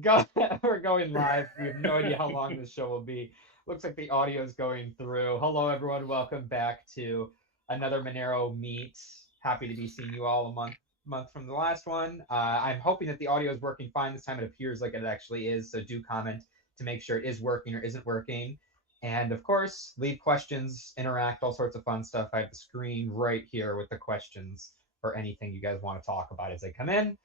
Go, we're going live. We have no idea how long this show will be. Looks like the audio is going through. Hello, everyone. Welcome back to another Monero Meet. Happy to be seeing you all a month from the last one. I'm hoping that the audio is working fine this time. It appears like it actually is. So do comment to make sure it is working or isn't working. And of course, leave questions, interact, all sorts of fun stuff. I have the screen right here with the questions or anything you guys want to talk about as they come in.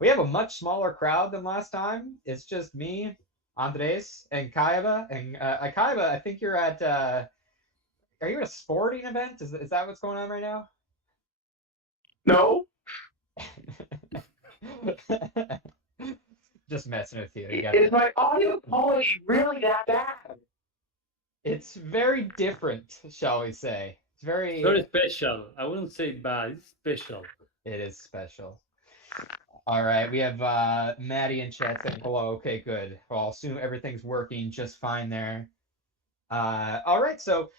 We have a much smaller crowd than last time. It's just me, Andres, and Kaiba. And Kaiba, I think you're at. Are you at a sporting event? Is that what's going on right now? No, Just messing with you. I get is that. my audio quality really that bad? It's very different, shall we say? It's It's very. very special. I wouldn't say bad. It's special. It is special. All right, we have Maddie in chat saying hello. Okay, good. Well, I'll assume everything's working just fine there. All right, so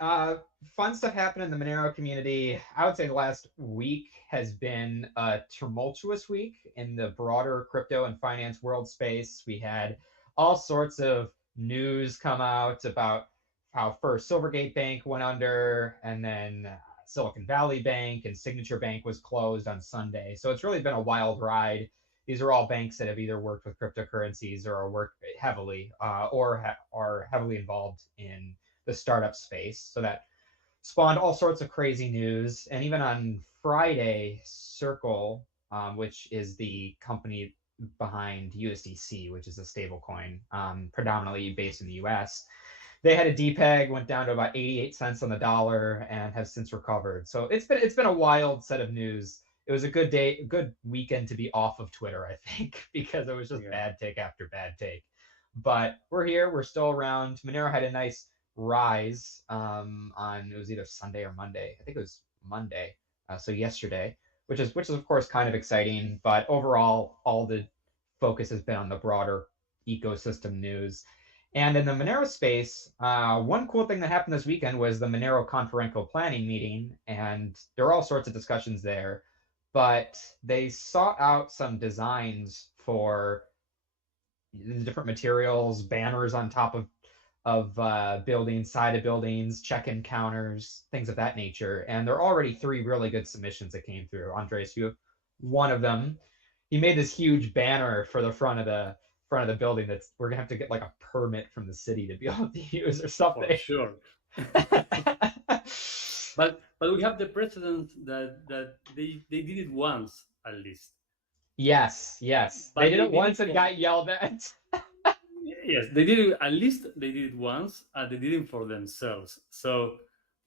uh, fun stuff happened in the Monero community. I would say the last week has been a tumultuous week in the broader crypto and finance world space. We had all sorts of news come out about how first Silvergate Bank went under, and then Silicon Valley Bank and Signature Bank was closed on Sunday. So it's really been a wild ride. These are all banks that have either worked with cryptocurrencies or are work heavily are heavily involved in the startup space. So that spawned all sorts of crazy news. And even on Friday, Circle, which is the company behind USDC, which is a stablecoin predominantly based in the US, they had a DPEG, went down to about 88 cents on the dollar, and have since recovered. So it's been a wild set of news. It was a good day, a good weekend to be off of Twitter, I think, because it was just Yeah. bad take after bad take. But we're here, we're still around. Monero had a nice rise on it was either Sunday or Monday. I think it was Monday, so yesterday, which is of course kind of exciting. But overall, all the focus has been on the broader ecosystem news. And in the Monero space, one cool thing that happened this weekend was the Monero Conferential Planning meeting, and there were all sorts of discussions there. But they sought out some designs for the different materials, banners on top of buildings, side of buildings, check-in counters, things of that nature. And there are already three really good submissions that came through. Andres, you have one of them. He made this huge banner for the front of the building that's we're gonna have to get like a permit from the city to be able to use or For something. sure. But we have the precedent that they did it once at least. Yes, yes. They But did they it did it once and for got yelled at. yes, they did it at least they did it once and they did it for themselves. So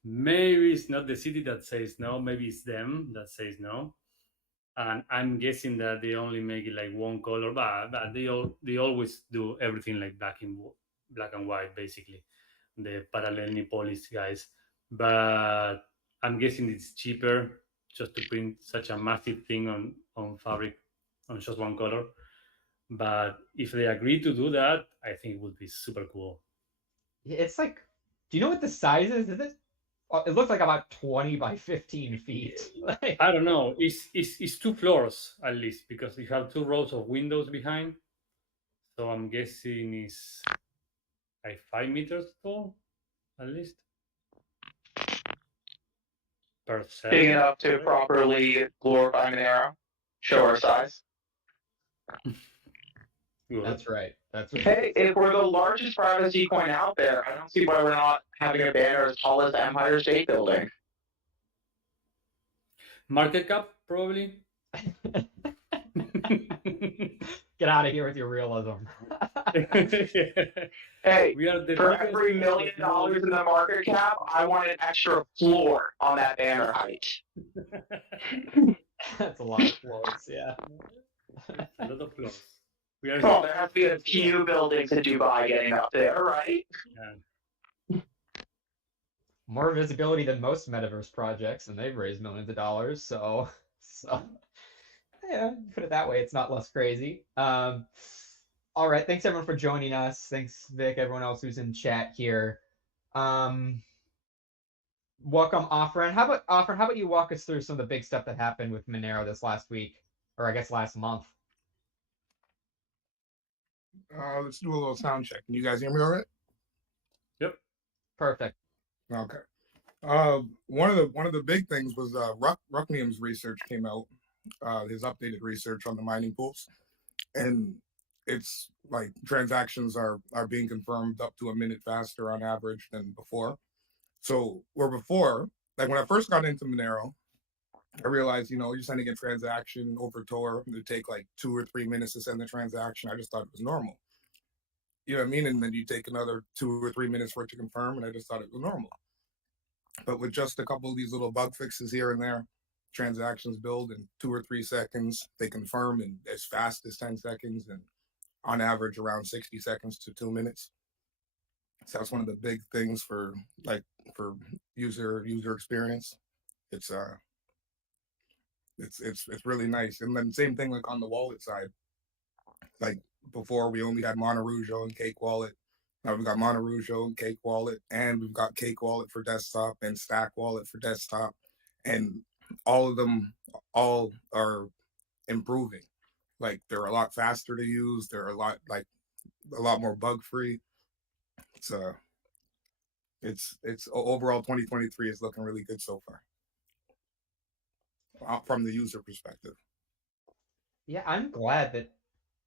maybe it's not the city that says no, maybe it's them that says no. And I'm guessing that they only make it like one color, but they always do everything like black and white basically. The parallel Nipolis guys, but I'm guessing it's cheaper just to print such a massive thing on fabric on just one color. But if they agree to do that, I think it would be super cool. It's like, do you know what the size is? Is it? It looks like about 20 by 15 feet. Like, I don't know. It's two floors at least because you have two rows of windows behind. So I'm guessing it's like 5 meters tall at least per Big cell. enough to properly glorify Monero, show our size. Good. that's right. That's right. Hey, if we're the largest privacy coin out there, I don't see why we're not having a banner as tall as the Empire State Building. Market cap probably. Get out of here with your realism. Hey, We are the for biggest every $1 million in the market cap, I want an extra floor on that banner height. That's a lot of floors, yeah. a lot of floors. We are Well, there has to be a few buildings in Dubai getting up there, right? yeah. More visibility than most metaverse projects, and they've raised millions of dollars. So yeah, put it that way, it's not less crazy. All right, thanks everyone for joining us. Thanks Vic, everyone else who's in chat here. Um, welcome, Offren. How about you walk us through some of the big stuff that happened with Monero this last week, or I guess last month? Let's do a little sound check. Can you guys hear me all right? Yep. Perfect. Okay. One of the big things was Rucknium's research came out, his updated research on the mining pools, and it's like transactions are being confirmed up to a minute faster on average than before. So where before, like when I first got into Monero, I realized, you're sending a transaction over Tor, it would take like 2 or 3 minutes to send the transaction. I just thought it was normal. You know what I mean? And then you take another 2 or 3 minutes for it to confirm, and I just thought it was normal. But with just a couple of these little bug fixes here and there, transactions build in 2 or 3 seconds. They confirm in as fast as 10 seconds, and on average around 60 seconds to 2 minutes. So that's one of the big things for user experience. It's it's really nice. And then same thing like on the wallet side. Like before, we only had Monero and Cake Wallet. Now we've got Monero and Cake Wallet, and we've got Cake Wallet for desktop and Stack Wallet for desktop, and all of them all are improving. Like they're a lot faster to use. They're a lot more bug free. It's it's overall 2023 is looking really good so far from the user perspective. Yeah, I'm glad that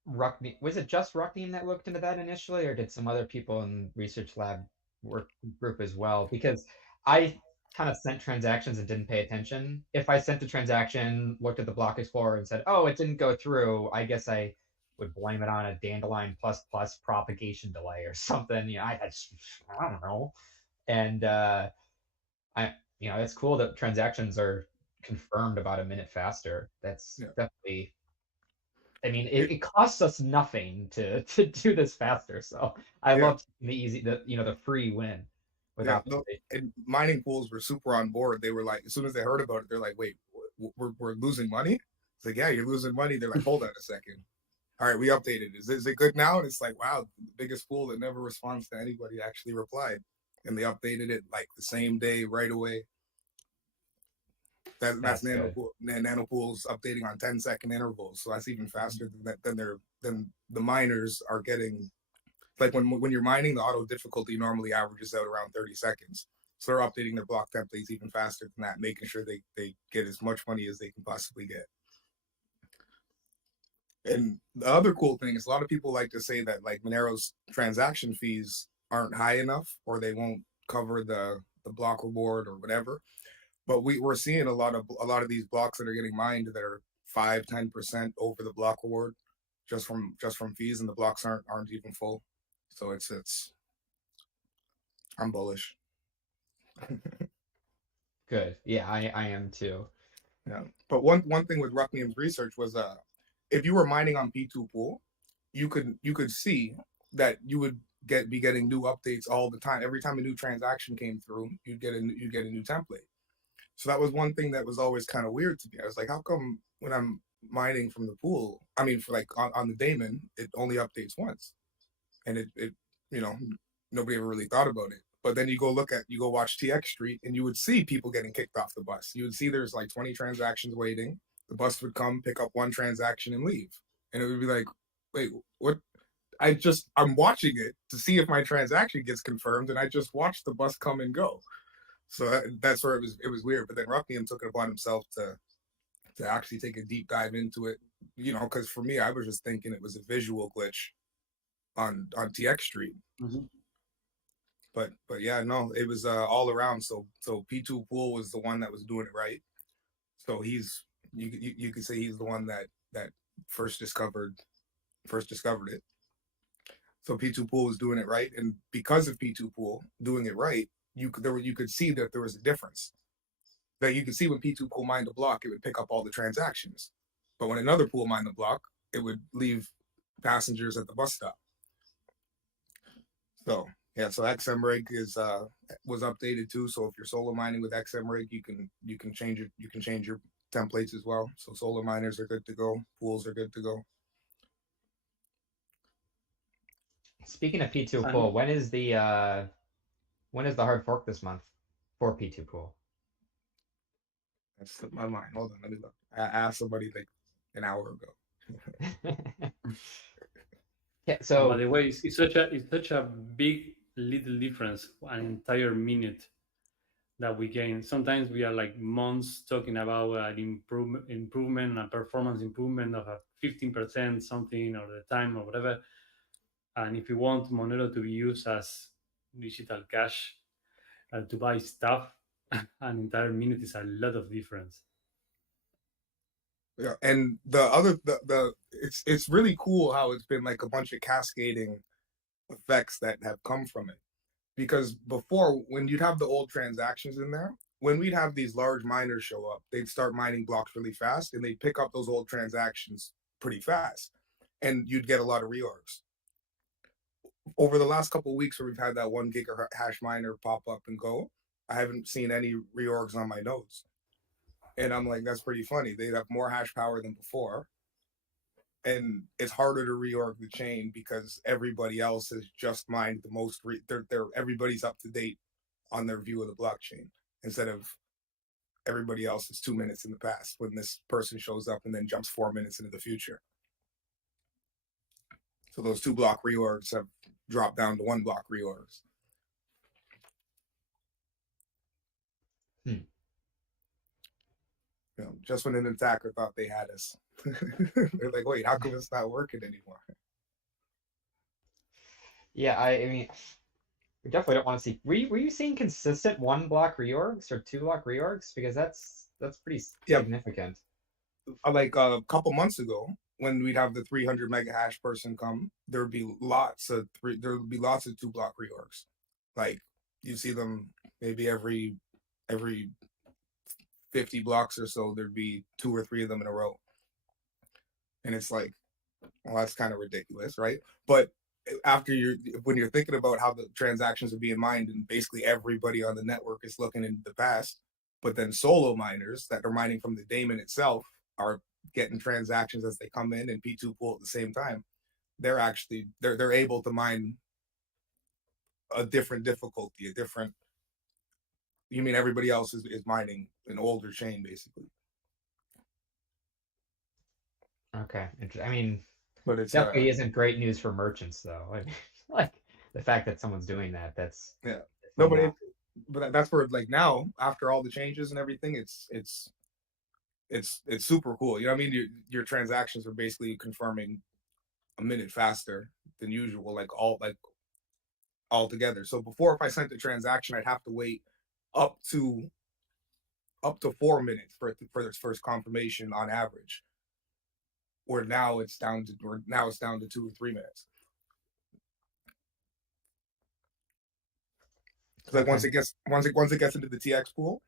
Ruckney was it just Ruckney that looked into that initially, or did some other people in research lab work group as well? Because I kind of sent transactions and didn't pay attention. If I sent a transaction, looked at the block explorer and said, "Oh, it didn't go through," I guess I would blame it on a dandelion plus plus propagation delay or something. I don't know. And I it's cool that transactions are confirmed about a minute faster. That's Yeah. definitely. I mean, it costs us nothing to do this faster. So I Yeah. love the free win with Yeah, optimization. and mining pools were super on board. They were like, as soon as they heard about it, they're like, "Wait, we're losing money?" It's like, "Yeah, you're losing money." They're like, "Hold on a second. All right, we updated. Is it good now?" And it's like, wow, the biggest pool that never responds to anybody actually replied, and they updated it like the same day, right away. That's That's good. nanopools updating on 10-second intervals, so that's even faster than the miners are getting. Like when you're mining, the auto difficulty normally averages out around 30 seconds. So they're updating their block templates even faster than that, making sure they get as much money as they can possibly get. And the other cool thing is a lot of people like to say that like Monero's transaction fees aren't high enough or they won't cover the block reward or whatever. But we're seeing a lot of these blocks that are getting mined that are 5-10% over the block reward just from fees, and the blocks aren't even full. So it's I'm bullish. Good. Yeah, I am too. Yeah. But one thing with Rucknium's research was if you were mining on P2 pool, you could see that you would be getting new updates all the time. Every time a new transaction came through, you'd get a new template. So that was one thing that was always kind of weird to me. I was like, how come when I'm mining from the pool, I mean for like on the daemon, it only updates once? And it you know, nobody ever really thought about it. But then you go watch TX Street, and you would see people getting kicked off the bus. You would see there's like 20 transactions waiting. The bus would come, pick up one transaction, and leave. And it would be like, wait, what? I'm watching it to see if my transaction gets confirmed, and I just watched the bus come and go. So that's where it was weird. But then Rucknium took it upon himself to actually take a deep dive into it. Because for me, I was just thinking it was a visual glitch on TX Street. Mm-hmm. But yeah, no, it was all around. So P2 Pool was the one that was doing it right. So you could say he's the one that first discovered it. So P2 Pool was doing it right, and because of P2 Pool doing it right, you could see that there was a difference. That you could see when P2 Pool mined a block, it would pick up all the transactions, but when another pool mined the block, it would leave passengers at the bus stop. So yeah, so XMRig was updated too. So if you're solo mining with XMRig, you can change it. You can change your templates as well. So solo miners are good to go. Pools are good to go. Speaking of P2 pool, when is the hard fork this month for P2 pool? That slipped my mind. Hold on, let me look. I asked somebody like an hour ago. Yeah, And so by the way, it's such a big little difference, an entire minute that we gain. Sometimes we are like months talking about an improvement, a performance improvement of a 15% something or the time or whatever. And if you want Monero to be used as digital cash to buy stuff, an entire minute is a lot of difference. Yeah, and the it's really cool how it's been like a bunch of cascading effects that have come from it. Because before, when you'd have the old transactions in there, when we'd have these large miners show up, they'd start mining blocks really fast, and they'd pick up those old transactions pretty fast, and you'd get a lot of reorgs. Over the last couple of weeks, where we've had that 1 gigahash miner pop up and go, I haven't seen any reorgs on my nodes, and I'm like, that's pretty funny. They have more hash power than before, and it's harder to reorg the chain because everybody else has just mined the most. They're everybody's up to date on their view of the blockchain instead of everybody else is 2 minutes in the past when this person shows up and then jumps 4 minutes into the future. So those 2 block reorgs have dropped down to 1 block reorgs. You know, just when an attacker thought they had us, they're like, "Wait, how come it's not working anymore?" yeah, I mean, we definitely don't want to see. Were you seeing consistent 1 block reorgs or 2 block reorgs? Because that's pretty Yeah, significant. like a couple months ago, when we'd have the 300 mega hash person come, there would be lots of 2 block reorgs. Like you see them maybe every 50 blocks or so, there'd be 2 or 3 of them in a row. And it's like, well, that's kind of ridiculous, right? But when you're thinking about how the transactions are being mined and basically everybody on the network is looking into the past, but then solo miners that are mining from the daemon itself are getting transactions as they come in and P2 pool at the same time. They're able to mine a different difficulty, a different. You mean everybody else is mining an older chain basically? Okay, I mean, But it's definitely isn't great news for merchants though. I mean, like the fact that someone's doing that, that's yeah. No, fun now. but that's where like now after all the changes and everything, it's super cool. You know what I mean? Your transactions are basically confirming a minute faster than usual, like all together. So before, if I sent a transaction, I'd have to wait up to 4 minutes for its first confirmation on average. Or now it's down to 2 or 3 minutes. Because like Okay. once it gets into the TX pool,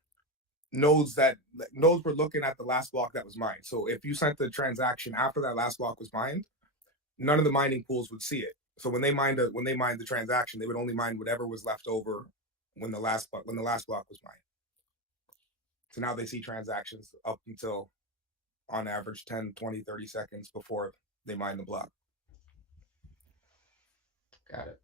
knows we're looking at the last block that was mined. So if you sent the transaction after that last block was mined, none of the mining pools would see it. So when they mined the transaction, they would only mine whatever was left over when the last block was mined. So now they see transactions up until on average 10, 20, 30 seconds before they mine the block. Got it.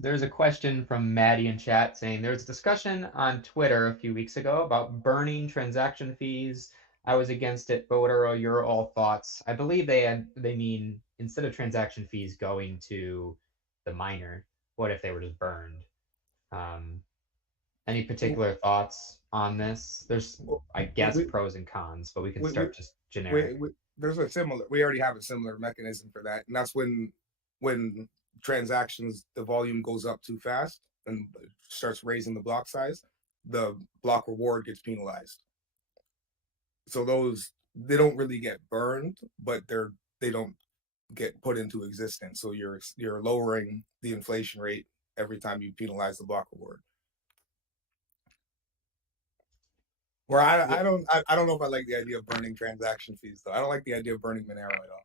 There's a question from Maddie in chat saying there's a discussion on Twitter a few weeks ago about burning transaction fees. I was against it, but what are your all thoughts? I believe they mean instead of transaction fees going to the miner, what if they were just burned? Um, any particular thoughts on this? There's, I guess, We, pros and cons, but we can we, we, start just generic. we already have a similar mechanism for that, and that's when transactions the volume goes up too fast and starts raising the block size, the block reward gets penalized. So those they don't really get burned, but they don't get put into existence. So you're lowering the inflation rate every time you penalize the block reward. Where I don't know if I like the idea of burning transaction fees though. I don't like the idea of burning Monero at all.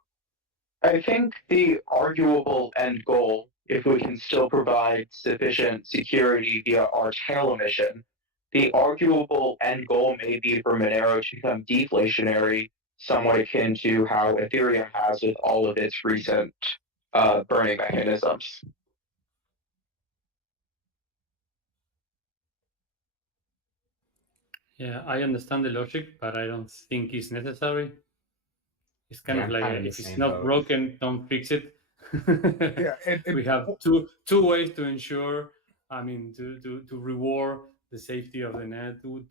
I think the arguable end goal, if we can still provide sufficient security via our tail emission, the arguable end goal may be for Monero to become deflationary, somewhat akin to how Ethereum has with all of its recent burning mechanisms. Yeah, I understand the logic, but I don't think it's necessary. It's kind of I'm like kind of in the if it's same not boat. broken, don't fix it. Yeah, and We have two ways to ensure. I mean, to reward the safety of the net. Two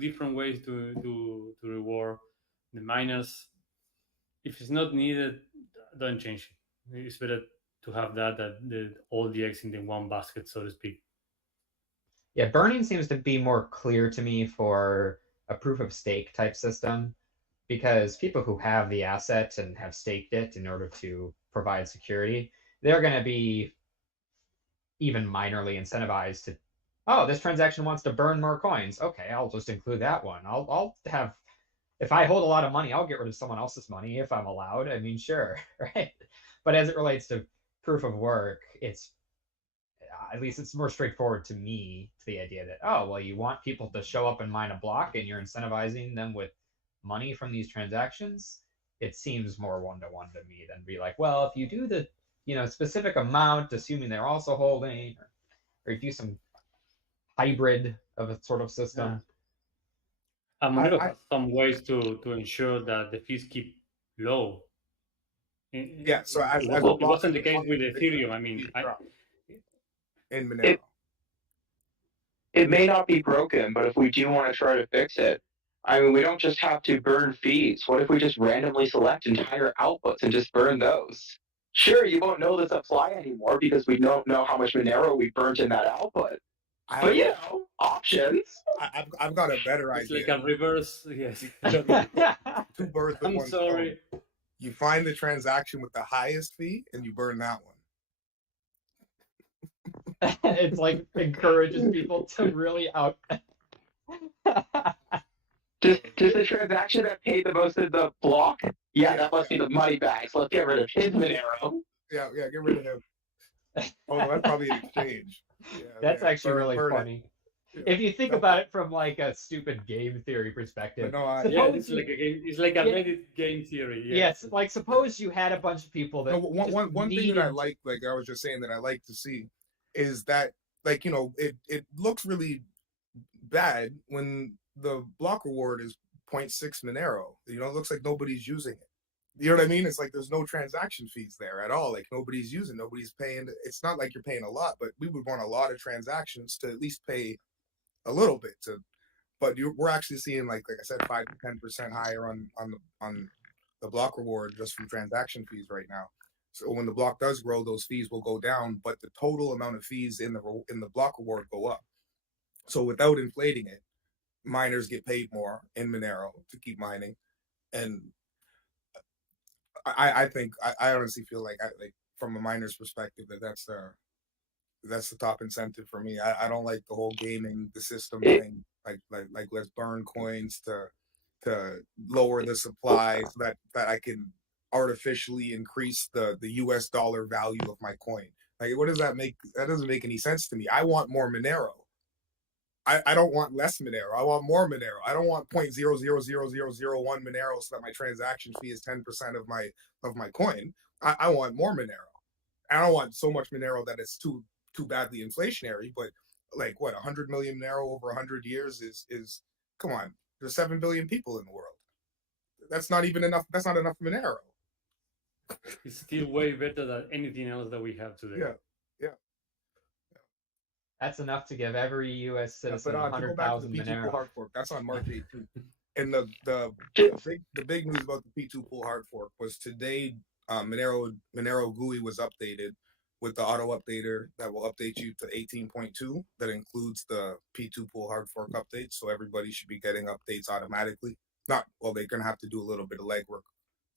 different ways to reward the miners. If it's not needed, don't change it. It's better to have all the eggs in the one basket, so to speak. Yeah, burning seems to be more clear to me for a proof of stake type system because people who have the asset and have staked it in order to provide security, they're going to be even minorly incentivized to, oh, this transaction wants to burn more coins. Okay, I'll just include that one. I'll have, if I hold a lot of money, I'll get rid of someone else's money if I'm allowed. I mean, sure, right? But as it relates to proof of work, it's at least it's more straightforward to me to the idea that, oh, well, you want people to show up and mine a block and you're incentivizing them with money from these transactions. It seems more one-to-one to me than be like, well, if you do the specific amount, assuming they're also holding, or you do some hybrid of a sort of system. And Monero has some ways to ensure that the fees keep low. Yeah, so it wasn't the case with Ethereum. I mean, in Monero. It may not be broken, but if we do want to try to fix it, I mean, we don't just have to burn fees. What if we just randomly select entire outputs and just burn those? Sure, you won't know the supply anymore because we don't know how much Monero we burnt in that output. But options. I've got a better it's idea. It's like a reverse, yes. 2 birds with one sorry. stone. You find the transaction with the highest fee and you burn that one. It's like encourages people to really out. Does the transaction that paid the most of the block? Yeah, that must be the money bag. So let's get rid of his Monero. Yeah, get rid of him. Oh, that's probably an exchange. Yeah, that's actually really funny. Yeah. If you think about it from like a stupid game theory perspective, it's like a game. It's like a Reddit game theory. Yeah. Yes, like suppose you had a bunch of people that. No, one thing that I like I was just saying that I like to see, is that it looks really bad when the block reward is 0.6 Monero. It looks like nobody's using it. You know what I mean? It's like there's no transaction fees there at all. Like nobody's paying. It's not like you're paying a lot, but we would want a lot of transactions to at least pay a little bit to. But we're actually seeing like I said, 5 to 10% higher on the block reward just from transaction fees right now. So when the block does grow, those fees will go down, but the total amount of fees in the block reward go up. So without inflating it, miners get paid more in Monero to keep mining, and I think I honestly feel like from a miner's perspective that's the top incentive for me. I don't like the whole gaming the system thing. Like let's burn coins to lower the supply so that I can artificially increase the US dollar value of my coin. Like what does that make? That doesn't make any sense to me. I want more Monero. I don't want less Monero. I want more Monero. I don't want 0.000001 Monero so that my transaction fee is 10% of my coin. I want more Monero. I don't want so much Monero that it's too badly inflationary, but like what 100 million Monero over 100 years is come on. There's 7 billion people in the world. That's not even enough. That's not enough Monero. It's still way better than anything else that we have today. Yeah. That's enough to give every U.S. citizen 100,000 Monero. Hard fork. That's on March 18th. And the big news about the P2 pool hard fork was today. Monero GUI was updated with the auto updater that will update you to 18.2. That includes the P2 pool hard fork updates. So everybody should be getting updates automatically. They're gonna have to do a little bit of legwork,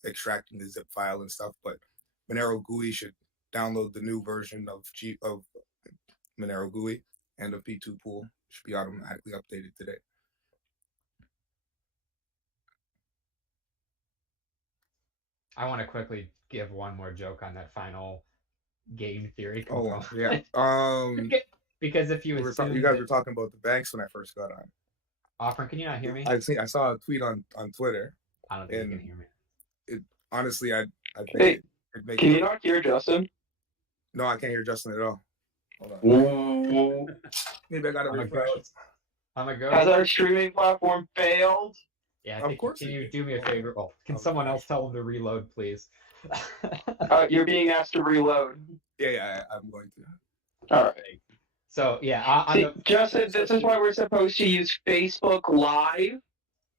extracting the zip file and stuff. But Monero GUI should download the new version of Monero GUI and the P2 pool should be automatically updated today. I want to quickly give one more joke on that final game theory component. Oh yeah. Because if you you guys were talking about the banks when I first got on. Offering, can you not hear me? I saw a tweet on Twitter. I don't think you can hear me. Honestly, I think can you not hear Justin? No, I can't hear Justin at all. Hold on. Maybe I gotta refresh. I'm a ghost. Has our streaming platform failed? Yeah, I Of think. course Can it you did. do me a favor? Oh, can Oh, someone gosh. else tell him to reload, please? You're being asked to reload. Yeah, I'm going to. All right. So yeah, on See, the Justin, this is why we're supposed to use Facebook Live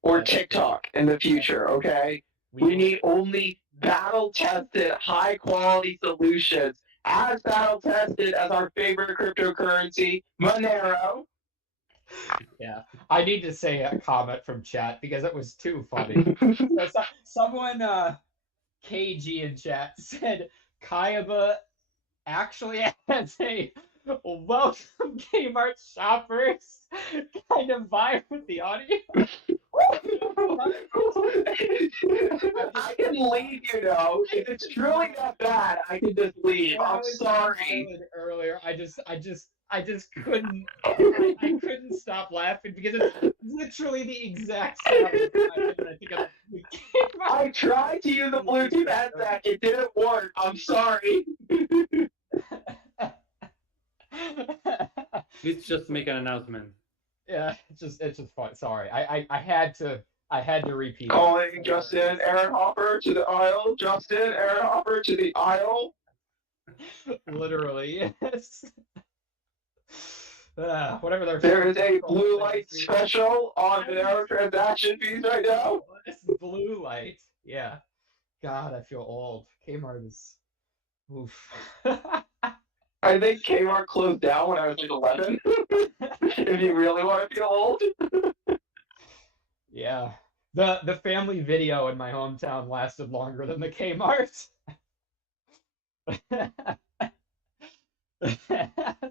or That's true. TikTok in the future, okay? We need only battle tested, high quality solutions. As battle tested as our favorite cryptocurrency, Monero. Yeah, I need to say a comment from chat because it was too funny. So someone, KG in chat said Kayaba actually has a welcome Kmart shoppers kind of vibe with the audio. I can leave, you know. If it's truly that bad, I can just leave. When I I'm was sorry. yelling earlier, I just couldn't. I couldn't stop laughing because it's literally the exact sound when I think of the Kmart. I tried to use the Bluetooth headset. It didn't work. I'm sorry. Let's just make an announcement. Yeah, it's just fun. Sorry, I had to repeat Calling it. Justin Aaron Hopper to the aisle. Justin Aaron Hopper to the aisle. Literally, yes. Whatever they're. There is a blue light special on Monero transaction fees right now. It's blue light. Yeah. God, I feel old. Kmart is. Oof. I think Kmart closed down when I was like 11. If you really want to feel old. Yeah. The family video in my hometown lasted longer than the Kmart.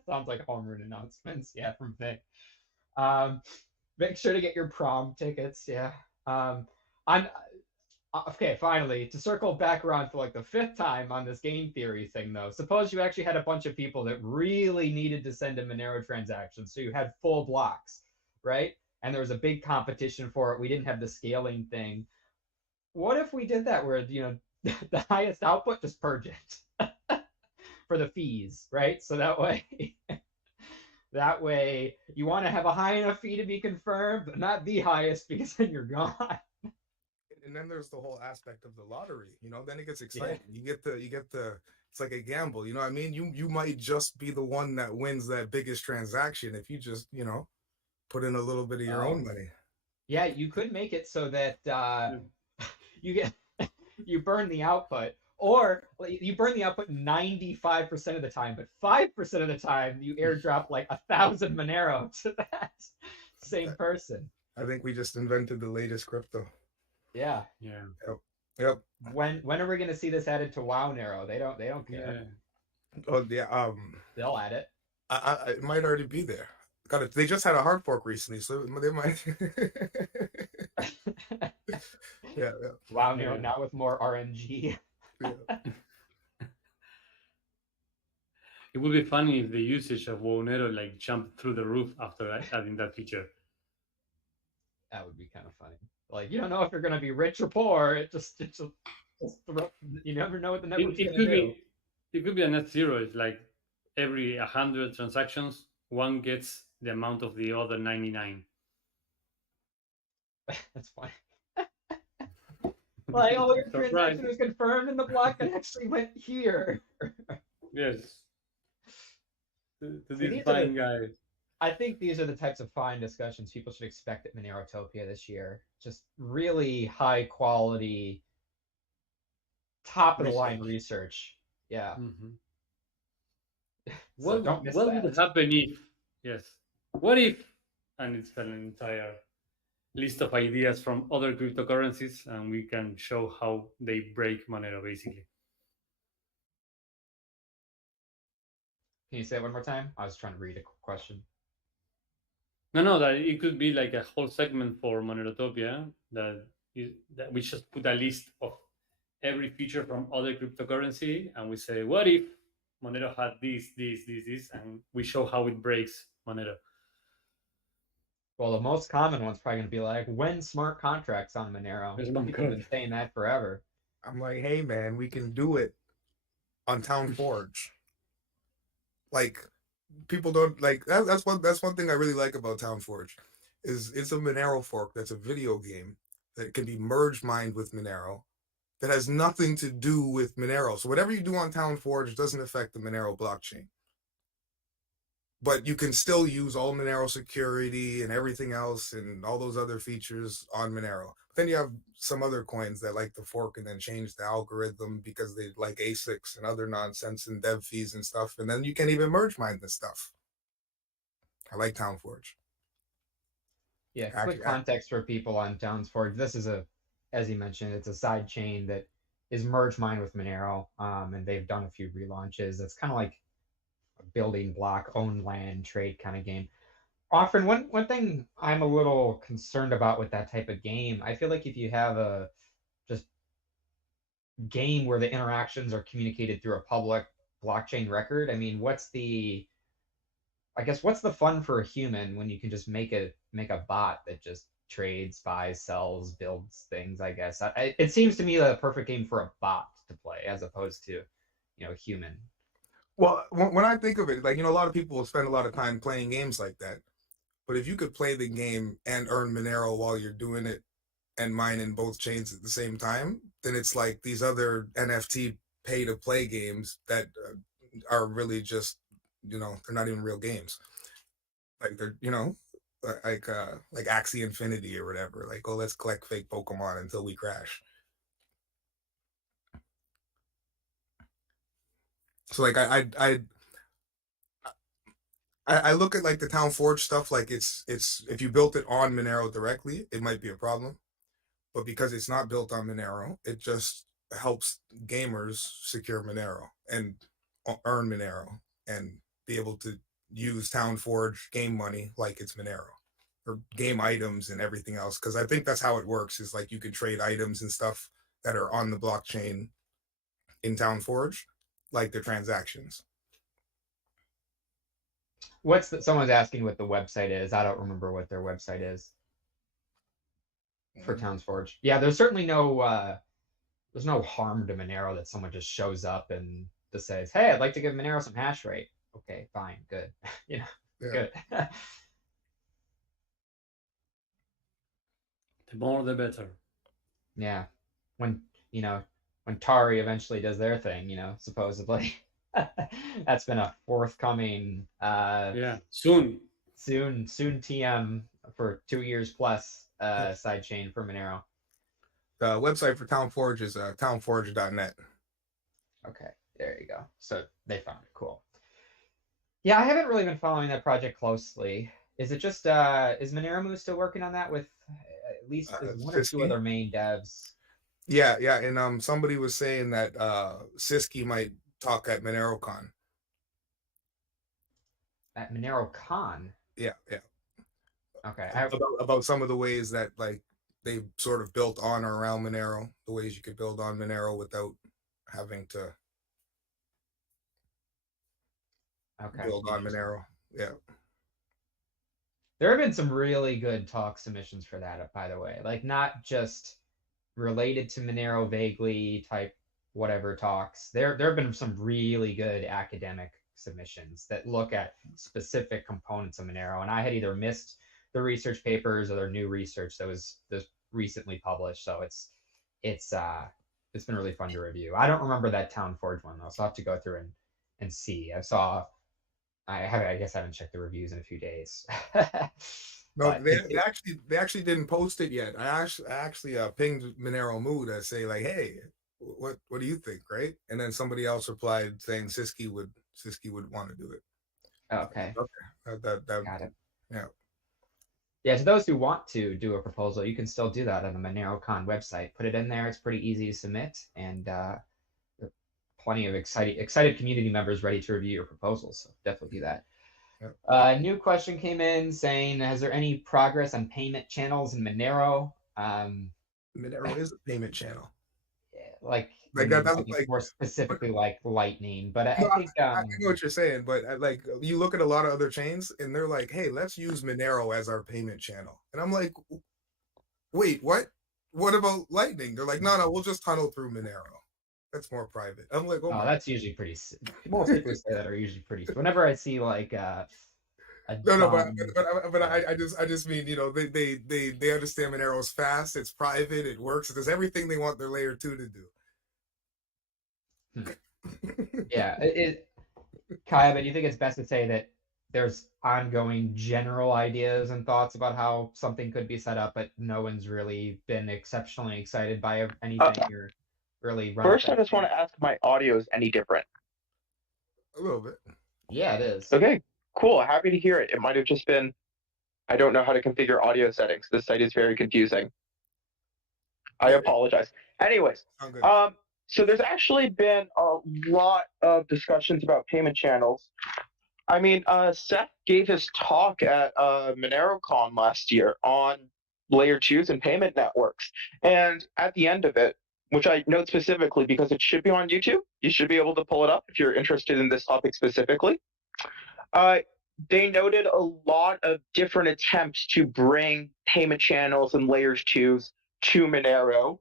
Sounds like homeroom announcements. Yeah, from Vic. Um, make sure to get your prom tickets. Yeah. I'm okay. Finally, to circle back around for like the fifth time on this game theory thing, though. Suppose you actually had a bunch of people that really needed to send a Monero transaction, so you had full blocks, right? And there was a big competition for it. We didn't have the scaling thing. What if we did that where the highest output just purge it for the fees, right? So that way you want to have a high enough fee to be confirmed, but not the highest because then you're gone. And then there's the whole aspect of the lottery. Then it gets exciting. Yeah. You get the. It's like a gamble. You know what I mean? You might just be the one that wins that biggest transaction if you just put in a little bit of your own money. Yeah, you could make it so that you burn the output, or you burn the output 95% of the time, but 5% of the time you airdrop like 1,000 Monero to that same person. I think we just invented the latest crypto. Yeah. Yep. When are we going to see this added to WoWnero? They don't care. Yeah. Oh yeah. They'll add it. It might already be there. Got it. They just had a hard fork recently, so they might. yeah. WoWnero now with more RNG. Yeah. It would be funny if the usage of WoWnero like jumped through the roof after adding that feature. That would be kind of funny. Like, you don't know if you're going to be rich or poor. It just you never know what the network's going to do. It could be a net zero. It's like every 100 transactions, one gets the amount of the other 99. That's funny. Like, your transaction was confirmed and the block that actually went here. Yes. To this fine guy. I think these are the types of fine discussions people should expect at Monerotopia this year. Just really high quality, top of the line research. Yeah. Mm-hmm. So don't miss what that. would happen if? Yes. What if? And it's an entire list of ideas from other cryptocurrencies, and we can show how they break Monero basically. Can you say it one more time? I was trying to read a question. No, that it could be like a whole segment for Monerotopia that we just put a list of every feature from other cryptocurrency, and we say, what if Monero had this, and we show how it breaks Monero. Well, the most common one's probably going to be like, when smart contracts on Monero. People have been saying that forever. I'm like, hey man, we can do it on Town Forge. Like, people don't like that's one thing I really like about Town Forge is it's a Monero fork that's a video game that can be merge mined with Monero that has nothing to do with Monero. So whatever you do on Town Forge doesn't affect the Monero blockchain. But you can still use all Monero security and everything else and all those other features on Monero. But then you have some other coins that like to fork and then change the algorithm because they like ASICs and other nonsense and dev fees and stuff. And then you can't even merge mine this stuff. I like Town Forge. Yeah, quick context for people on Towns Forge. This is as you mentioned, it's a side chain that is merge mined with Monero, and they've done a few relaunches. It's kind of like a building block, own land, trade kind of game. Often, one thing I'm a little concerned about with that type of game, I feel like if you have a just game where the interactions are communicated through a public blockchain record, I mean, what's the fun for a human when you can just make a bot that just trades, buys, sells, builds things? I guess it seems to me the perfect game for a bot to play as opposed to, a human. Well, when I think of it, like, a lot of people will spend a lot of time playing games like that. But if you could play the game and earn Monero while you're doing it and mine in both chains at the same time, then it's like these other NFT pay to play games that are really just, they're not even real games. Like they're, like Axie Infinity or whatever. Like, oh, let's collect fake Pokemon until we crash. So like I look at like the Town Forge stuff like it's if you built it on Monero directly, it might be a problem. But because it's not built on Monero, it just helps gamers secure Monero and earn Monero and be able to use Town Forge game money like it's Monero or game items and everything else. Because I think that's how it works. Is like you can trade items and stuff that are on the blockchain in Town Forge, like the transactions. Someone's asking what the website is. I don't remember what their website is for Towns Forge. Yeah, there's certainly there's no harm to Monero that someone just shows up and just says, "Hey, I'd like to give Monero some hash rate." Okay, fine, good. Good. The more, the better. Yeah, when Tari eventually does their thing, supposedly. That's been a forthcoming. Soon TM for 2 years plus. Sidechain for Monero. The website for Town Forge is townforge.net. Okay, there you go. So they found it. Cool. Yeah, I haven't really been following that project closely. Is it just is Monero still working on that with at least one or two other main devs? Yeah, and somebody was saying that Siski might talk at MoneroCon. At MoneroCon? Yeah. Okay. About some of the ways that like they sort of built on or around Monero, the ways you could build on Monero without having to build on Monero. Yeah. There have been some really good talk submissions for that, by the way. Like not just related to Monero vaguely type whatever talks. There have been some really good academic submissions that look at specific components of Monero, and I had either missed the research papers or their new research that was recently published. So it's been really fun to review. I don't remember that Town Forge one though, so I'll have to go through and see. I guess I haven't checked the reviews in a few days. No, they actually didn't post it yet. I actually pinged Monero Mood to say like, hey, what do you think, right? And then somebody else replied saying Siski would want to do it. Okay. Got it. Yeah. Yeah, to those who want to do a proposal, you can still do that on the MoneroCon website. Put it in there. It's pretty easy to submit, and there are plenty of excited community members ready to review your proposals. So definitely do that. Yep. New question came in saying, has there any progress on payment channels in Monero? Monero is a payment channel. Like more specifically like Lightning, but I think I know what you're saying, but like you look at a lot of other chains and they're like, hey, let's use Monero as our payment channel, and I'm like, wait, what about Lightning? They're like, no, we'll just tunnel through Monero. That's more private. I'm like, that's usually pretty. Most people say that are usually pretty. Whenever I see like a No, dumb. but I just mean, you know, they understand Monero's fast, it's private, it works, it does everything they want their layer two to Hmm. do. Yeah, Kaya, but do you think it's best to say that there's ongoing general ideas and thoughts about how something could be set up, but no one's really been exceptionally excited by Uh, anything or really run with First, I just want anything? to ask if my audio is any different. A little bit. Yeah, it is. Okay, cool. Happy to hear it. It might have just been I don't know how to configure audio settings. This site is very confusing. I Yeah, apologize. Anyways, sound good. so there's actually been a lot of discussions about payment channels. I mean, Seth gave his talk at MoneroCon last year on layer twos and payment networks. And at the end of it, which I note specifically because it should be on YouTube, you should be able to pull it up if you're interested in this topic specifically. Uh, they noted a lot of different attempts to bring payment channels and layers twos to Monero.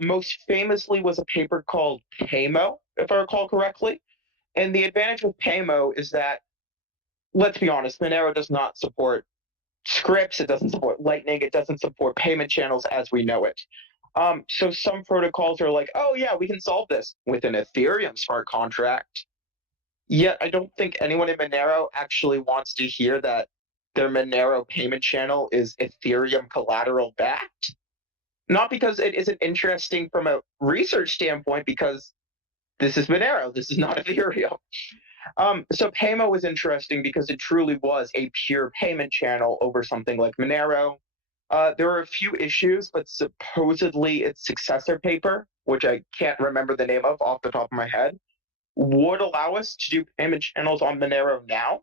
Most famously was a paper called Paymo, if I recall correctly. And the advantage with Paymo is that, let's be honest, Monero does not support scripts, it doesn't support Lightning, it doesn't support payment channels as we know it. So some protocols are like, oh yeah, we can solve this with an Ethereum smart contract. Yet I don't think anyone in Monero actually wants to hear that their Monero payment channel is Ethereum collateral backed. Not because it isn't interesting from a research standpoint, because this is Monero, this is not Ethereum. So Paymo was interesting because it truly was a pure payment channel over something like Monero. There were a few issues, but supposedly its successor paper, which I can't remember the name of off the top of my head, would allow us to do payment channels on Monero now.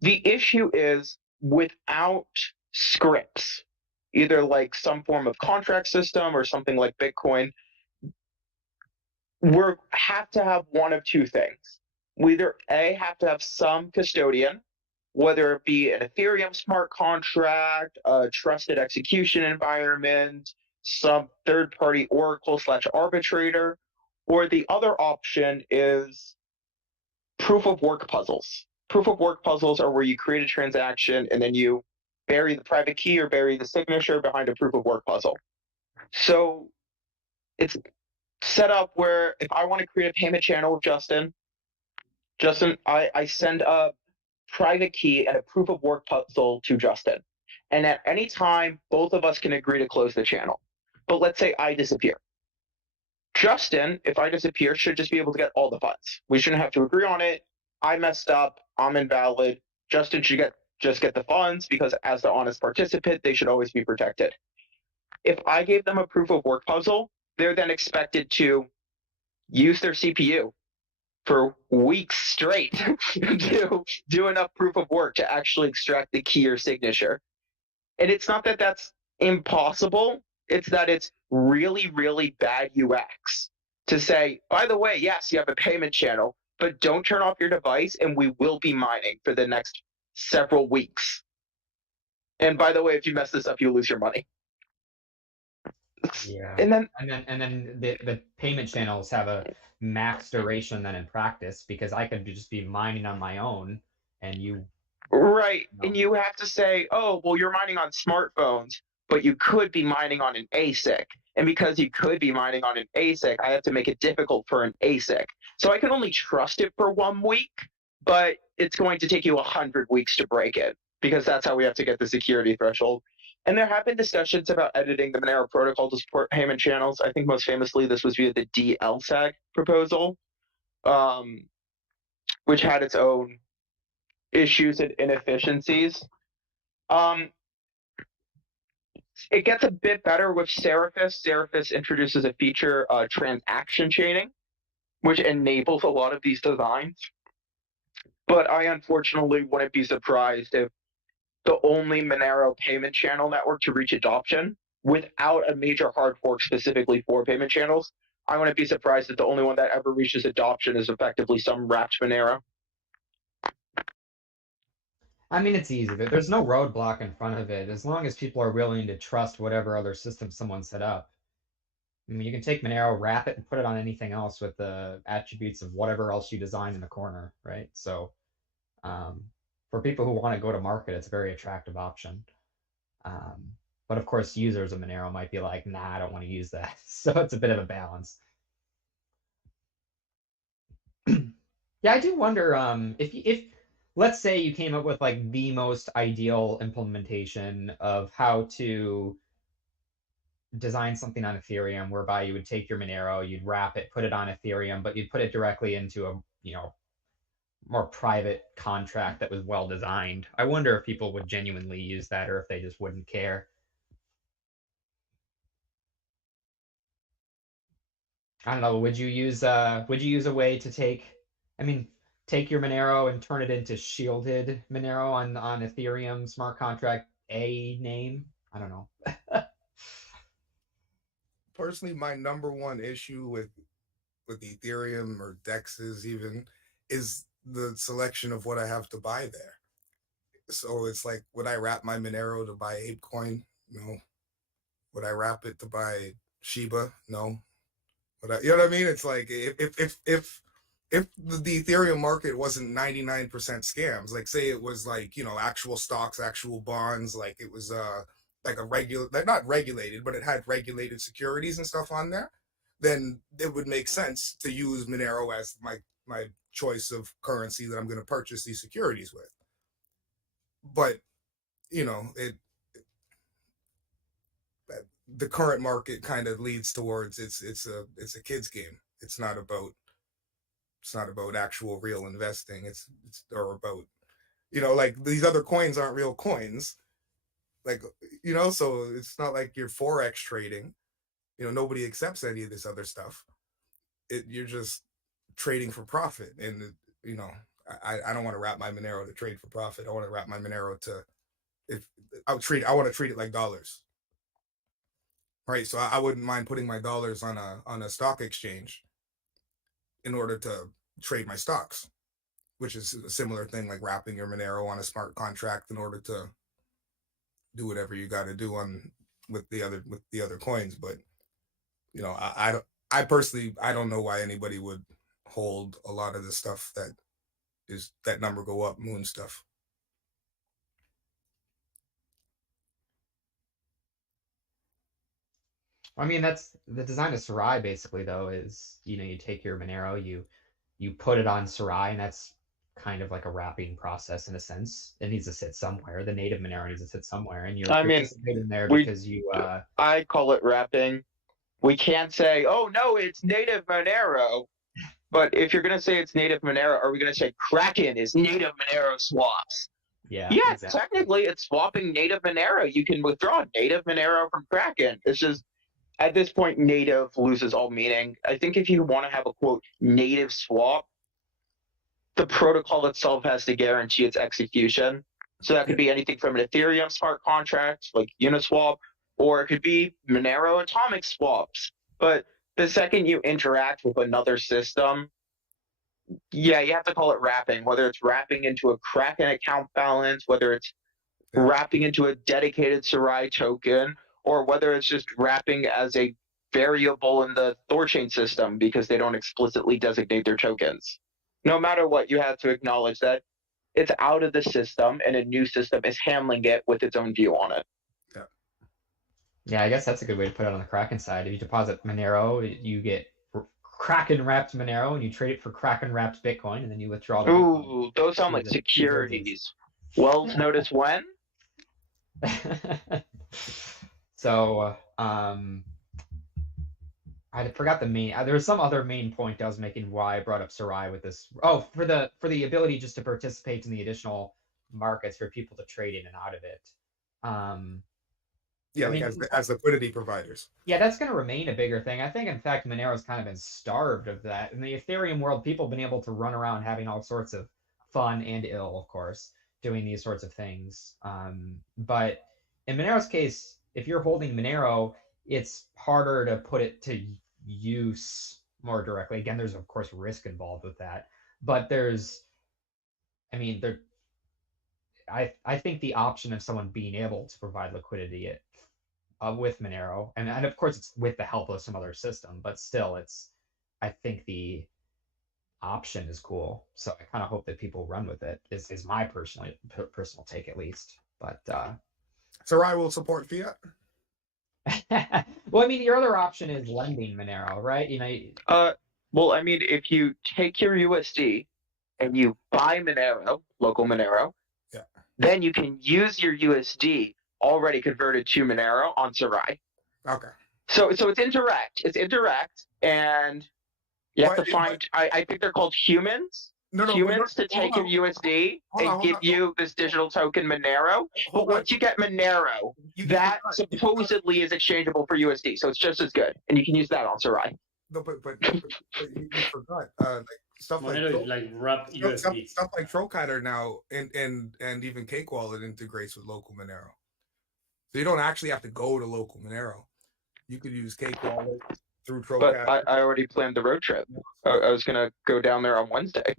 The issue is without scripts, either like some form of contract system or something like Bitcoin, we have to have one of two things. We either A, have to have some custodian, whether it be an Ethereum smart contract, a trusted execution environment, some third party Oracle slash arbitrator, or the other option is proof of work puzzles. Proof of work puzzles are where you create a transaction and then you bury the private key or bury the signature behind a proof of work puzzle. So it's set up where if I want to create a payment channel with Justin, I send a private key and a proof of work puzzle to Justin. And at any time, both of us can agree to close the channel. But let's say I disappear. Justin, if I disappear, should just be able to get all the funds. We shouldn't have to agree on it. I messed up. I'm invalid. Justin should just get the funds because as the honest participant, they should always be protected. If I gave them a proof of work puzzle, they're then expected to use their CPU for weeks straight to do enough proof of work to actually extract the key or signature. And it's not that that's impossible, it's that it's really, really bad UX to say, by the way, yes, you have a payment channel, but don't turn off your device and we will be mining for the next several weeks. And by the way, if you mess this up, you lose your money. Yeah. And then And then the payment channels have a max duration than in practice because I could just be mining on my own and right. know. And you have to say, oh, well, you're mining on smartphones, but you could be mining on an ASIC. And because you could be mining on an ASIC, I have to make it difficult for an ASIC. So I can only trust it for 1 week, but it's going to take you 100 weeks to break it because that's how we have to get the security threshold. And there have been discussions about editing the Monero protocol to support payment channels. I think most famously, this was via the DLSAG proposal, which had its own issues and inefficiencies. Um, it gets a bit better with Seraphis. Seraphis introduces a feature, transaction chaining, which enables a lot of these designs. But I unfortunately wouldn't be surprised if the only Monero payment channel network to reach adoption without a major hard fork specifically for payment channels, I wouldn't be surprised if the only one that ever reaches adoption is effectively some wrapped Monero. I mean, it's easy. There's no roadblock in front of it as long as people are willing to trust whatever other system someone set up. I mean, you can take Monero, wrap it, and put it on anything else with the attributes of whatever else you design in the corner, right? So, um, for people who want to go to market, it's a very attractive option. But of course, users of Monero might be like, nah, I don't want to use that. So it's a bit of a balance. Yeah, I do wonder if let's say you came up with like the most ideal implementation of how to design something on Ethereum whereby you would take your Monero, you'd wrap it, put it on Ethereum, but you'd put it directly into a, more private contract that was well designed. I wonder if people would genuinely use that or if they just wouldn't care. I don't know, would you use a way to I mean take your Monero and turn it into shielded Monero on Ethereum smart contract A name? I don't know. Personally, my number one issue with Ethereum or Dexes even is the selection of what I have to buy there. So it's like, would I wrap my Monero to buy ApeCoin? No. Would I wrap it to buy Shiba? No. You know what I mean? It's like if the Ethereum market wasn't 99% scams, like say it was like, actual stocks, actual bonds, like it was like a regular, like not regulated, but it had regulated securities and stuff on there, then it would make sense to use Monero as my choice of currency that I'm going to purchase these securities with. But it the current market kind of leads towards it's a kid's game. It's not about actual real investing. It's or about like these other coins aren't real coins. Like so it's not like you're forex trading. Nobody accepts any of this other stuff. You're just trading for profit, and you know I don't want to wrap my Monero to trade for profit. I want to wrap my Monero to if I want to treat it like dollars, right? So I wouldn't mind putting my dollars on a stock exchange in order to trade my stocks, which is a similar thing like wrapping your Monero on a smart contract in order to do whatever you got to do on with the other coins. But I personally I don't know why anybody would hold a lot of the stuff that number go up moon stuff. I mean, that's the design of Sarai basically though is, you take your Monero, you put it on Sarai, and that's kind of like a wrapping process in a sense. It needs to sit somewhere. The native Monero needs to sit somewhere, and you're I mean, participating there we because you I call it wrapping. We can't say, oh no, it's native Monero. But if you're gonna say it's native Monero, are we gonna say Kraken is native Monero swaps? yeah, Yeah, exactly. technically it's swapping native Monero. You can withdraw native Monero from Kraken. It's just at this point native loses all meaning. I think if you want to have a quote native swap, the protocol itself has to guarantee its execution. So that could be anything from an Ethereum smart contract like Uniswap, or it could be Monero atomic swaps. But the second you interact with another system, yeah, you have to call it wrapping, whether it's wrapping into a Kraken account balance, whether it's Yeah. wrapping into a dedicated Sarai token, or whether it's just wrapping as a variable in the Thorchain system because they don't explicitly designate their tokens. No matter what, you have to acknowledge that it's out of the system and a new system is handling it with its own view on it. Yeah. Yeah, I guess that's a good way to put it on the Kraken side. If you deposit Monero, you get Kraken wrapped Monero, and you trade it for Kraken wrapped Bitcoin, and then you withdraw the Bitcoin. Ooh, those sound like securities. Wells notice when? So, I forgot the main. There was some other main point I was making why I brought up Sarai with this. Oh, for the ability just to participate in the additional markets for people to trade in and out of it. Yeah, I like mean, as liquidity providers. yeah, that's going to remain a bigger thing. I think, in fact, Monero's kind of been starved of that. In the Ethereum world, people have been able to run around having all sorts of fun and ill, of course, doing these sorts of things. But in Monero's case, if you're holding Monero, it's harder to put it to use more directly. Again, there's of course risk involved with that, but I mean, I think the option of someone being able to provide liquidity with Monero, and of course it's with the help of some other system, but still, I think option is cool. So I kind of hope that people run with it. Is my personal take at least. But Sarai will support fiat. well, I mean, your other option is lending Monero, right? Well, I mean, if you take your USD and you buy Monero, local Monero, Yeah. then you can use your USD already converted to Monero on Sarai. Okay. So it's indirect. It's indirect, and you have to find. I think they're called humans. Humans to take your USD and give you this digital token Monero. But once you get Monero, that supposedly is exchangeable for USD, so it's just as good, and you can use that on Sarai. No, but you forgot like stuff Monero is like wrapped USD. Stuff like Trollcatter now, and even Cake Wallet integrates with local Monero, so you don't actually have to go to local Monero. You could use Cake Wallet through Trollcatter. But I already planned the road trip. I was gonna go down there on Wednesday.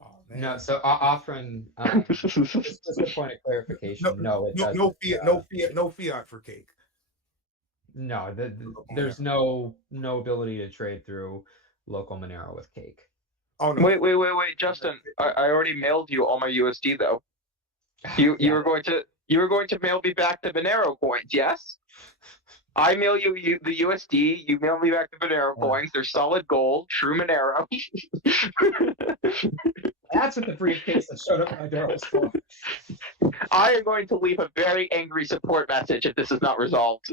Oh, no, so often just a point of clarification. No, no fiat for Cake. No, there's no ability to trade through local Monero with Cake. Oh no! Wait, Justin! I already mailed you all my USD though. You were going to mail me back the Monero coins, yes? I mail you the USD. You mail me back the Monero coins. They're solid gold, true Monero. That's what the briefcase that showed up at my door was for. I am going to leave a very angry support message if this is not resolved.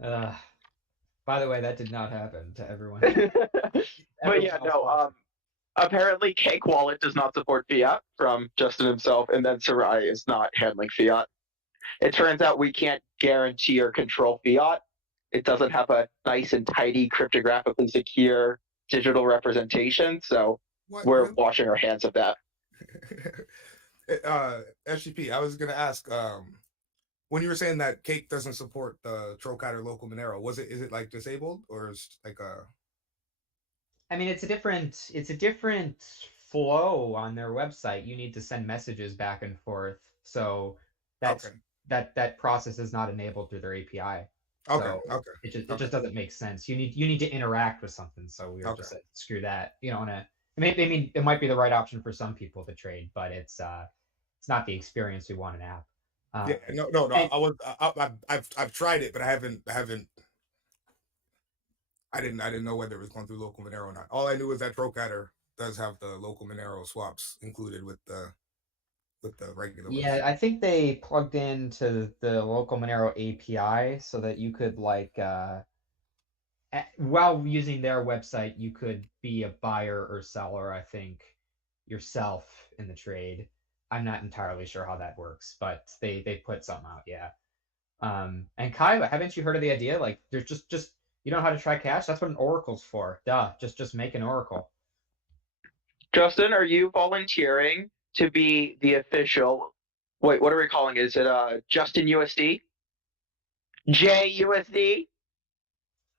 By the way, that did not happen to everyone. But yeah, no. Apparently, Cake Wallet does not support fiat from Justin himself, and then Sarai is not handling fiat. It turns out we can't guarantee or control fiat. It doesn't have a nice and tidy, cryptographically secure digital representation, so we're washing our hands of that. SGP, I was going to ask, when you were saying that Cake doesn't support the Trollcatter local Monero, is it like disabled, or is like a... I mean, it's a different flow on their website. You need to send messages back and forth, so that process is not enabled through their API. So it just doesn't make sense. You need to interact with something. So we were just like, screw that. You know, I mean, it might be the right option for some people to trade, but it's not the experience we want in app. I've tried it, but I didn't know whether it was going through local Monero or not. All I knew is that Trollcatter does have the local Monero swaps included with the regular. Yeah, I think they plugged into the local Monero API so that you could while using their website, you could be a buyer or seller, I think, yourself in the trade. I'm not entirely sure how that works, but they put something out, yeah. And Kai, haven't you heard of the idea? Like, there's just you know how to try cash? That's what an oracle's for. Duh, just make an oracle. Justin, are you volunteering to be the official? Wait, what are we calling it? Is it Justin USD? JUSD?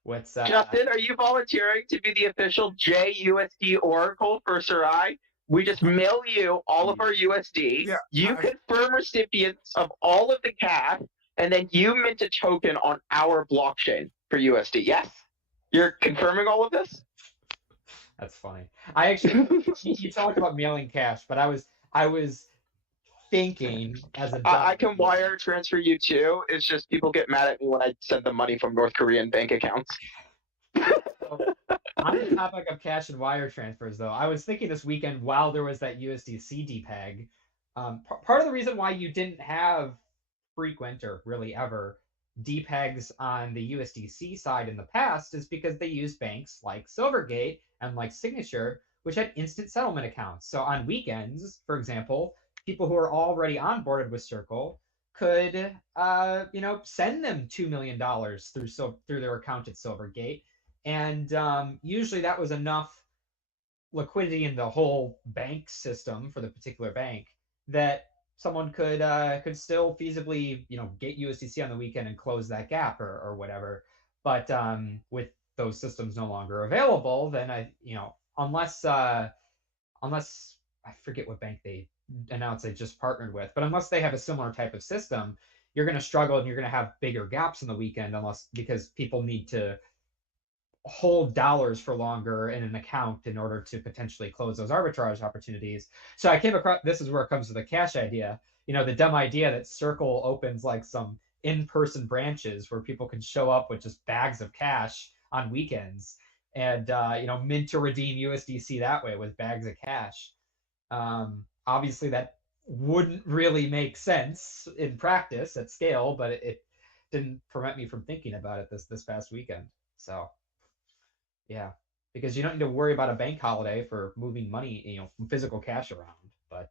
What's Justin, are you volunteering to be the official JUSD oracle for Sarai? We just mail you all of our USD. Yeah, you confirm recipients of all of the cash, and then you mint a token on our blockchain for USD. Yes? You're confirming all of this? That's funny. I actually you talked about mailing cash, but I was thinking as a I can wire transfer you too. It's just people get mad at me when I send them money from North Korean bank accounts. On the topic of cash and wire transfers, though, I was thinking this weekend while there was that USDC depeg, part of the reason why you didn't have frequent or really ever depegs on the USDC side in the past is because they used banks like Silvergate and like Signature, which had instant settlement accounts. So on weekends, for example, people who are already onboarded with Circle could, send them $2 million through their account at Silvergate. And usually that was enough liquidity in the whole bank system for the particular bank that someone could still feasibly, get USDC on the weekend and close that gap or whatever. But with those systems no longer available, then unless I forget what bank they announced they just partnered with, but unless they have a similar type of system, you're going to struggle and you're going to have bigger gaps in the weekend because people need to hold dollars for longer in an account in order to potentially close those arbitrage opportunities. So I came across, this is where it comes to the cash idea. The dumb idea that Circle opens like some in-person branches where people can show up with just bags of cash on weekends and mint to redeem USDC that way with bags of cash. Obviously, that wouldn't really make sense in practice at scale, but it didn't prevent me from thinking about it this past weekend. So yeah, because you don't need to worry about a bank holiday for moving money, physical cash around. But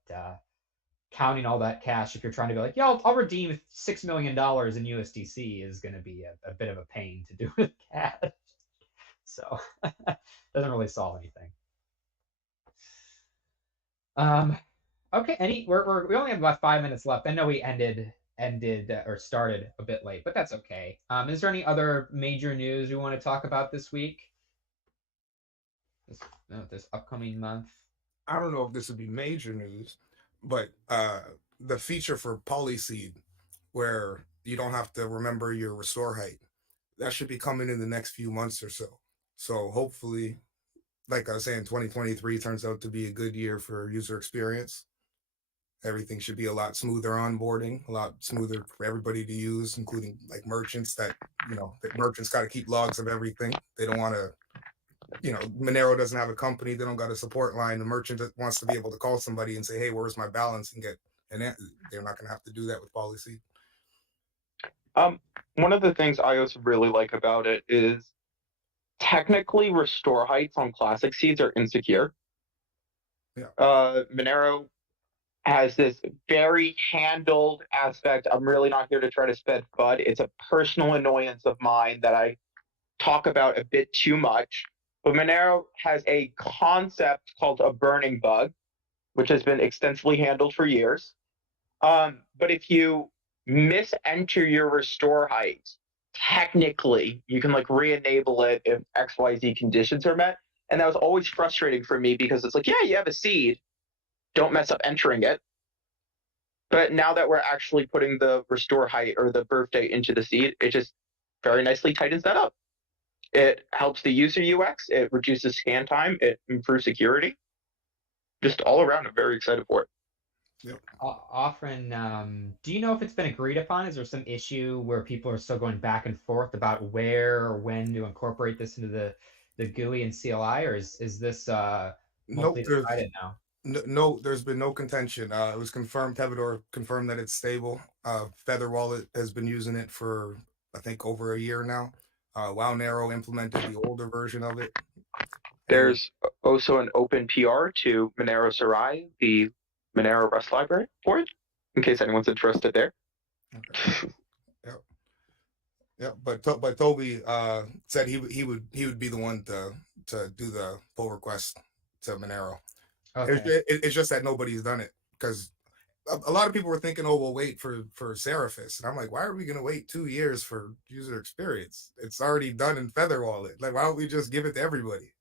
counting all that cash, if you're trying to be like, yeah, I'll redeem $6 million in USDC, is going to be a bit of a pain to do with cash. So doesn't really solve anything. Okay. We only have about 5 minutes left. I know we ended or started a bit late, but that's okay. Is there any other major news you want to talk about this week? This upcoming month? I don't know if this would be major news, but the feature for Polyseed, where you don't have to remember your restore height, that should be coming in the next few months or so. So hopefully, like I was saying, 2023 turns out to be a good year for user experience. Everything should be a lot smoother onboarding, a lot smoother for everybody to use, including like merchants that merchants got to keep logs of everything. They don't want to, Monero doesn't have a company. They don't got a support line. The merchant that wants to be able to call somebody and say, hey, where's my balance, and they're not going to have to do that with Policy. One of the things I also really like about it is technically restore heights on classic seeds are insecure. Yeah. Monero has this very handled aspect. I'm really not here to try to spread FUD. It's a personal annoyance of mine that I talk about a bit too much. But Monero has a concept called a burning bug, which has been extensively handled for years. But if you mis-enter your restore height, technically you can like re-enable it if XYZ conditions are met. And that was always frustrating for me because it's like, yeah, you have a seed, don't mess up entering it. But now that we're actually putting the restore height or the birthday into the seed, it just very nicely tightens that up. It helps the user UX, it reduces scan time, it improves security. Just all around, I'm very excited for it. Yep. Often, do you know if it's been agreed upon? Is there some issue where people are still going back and forth about where or when to incorporate this into the GUI and CLI, or is this mostly decided now? No, there's been no contention. It was confirmed. Tevador confirmed that it's stable. Feather Wallet has been using it for, I think, over a year now. WowNarrow implemented the older version of it. There's also an open PR to Monero Sarai, the Monero Rust library for it, in case anyone's interested there. Okay. Yep. But Toby said he would be the one to do the pull request to Monero. Okay. It's just that nobody's done it because a lot of people were thinking, oh, we'll wait for Seraphis. And I'm like, why are we going to wait 2 years for user experience? It's already done in Feather Wallet. Like, why don't we just give it to everybody?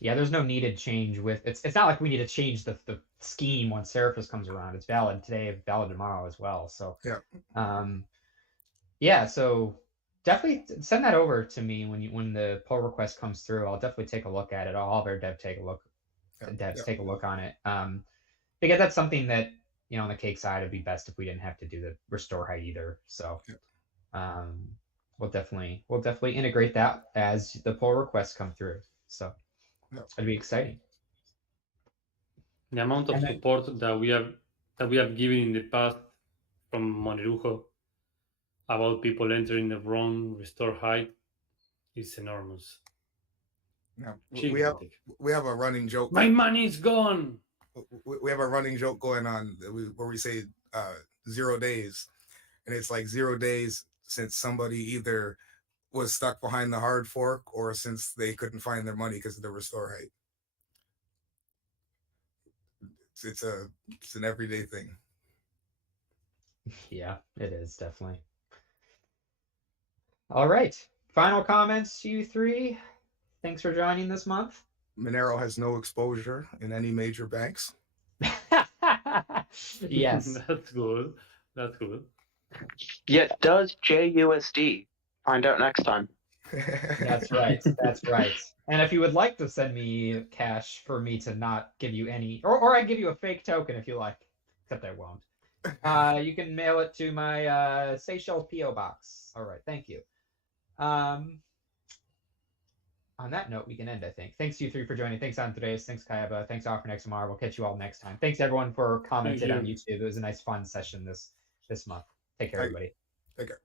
Yeah, there's no needed change with it's not like we need to change the scheme when Seraphis comes around. It's valid today, valid tomorrow as well. So yeah, so definitely send that over to me when the pull request comes through. I'll definitely take a look at it. I'll have our devs take a look on it. Because that's something that, on the cake side, it'd be best if we didn't have to do the restore height either. So we'll definitely integrate that as the pull requests come through. So it'd be exciting. The amount of support that we have given in the past from Monerujo about people entering the wrong restore height is enormous. Yeah, we have a running joke. My money's gone. We have a running joke going on where we say 0 days, and it's like 0 days since somebody either was stuck behind the hard fork or since they couldn't find their money because of the restore height. It's an everyday thing. Yeah, it is definitely. All right. Final comments, you three. Thanks for joining this month. Monero has no exposure in any major banks. Yes. That's good. Yet does JUSD. Find out next time. That's right. That's right. And if you would like to send me cash for me to not give you any, or I give you a fake token if you like, except I won't. You can mail it to my Seychelles PO box. All right, thank you. On that note, we can end, I think. Thanks you three for joining. Thanks Andres. Thanks Kayaba. Thanks AlphaNextMar. We'll catch you all next time. Thanks everyone for commented on YouTube. It was a nice fun session this month. Take care, everybody. Take care.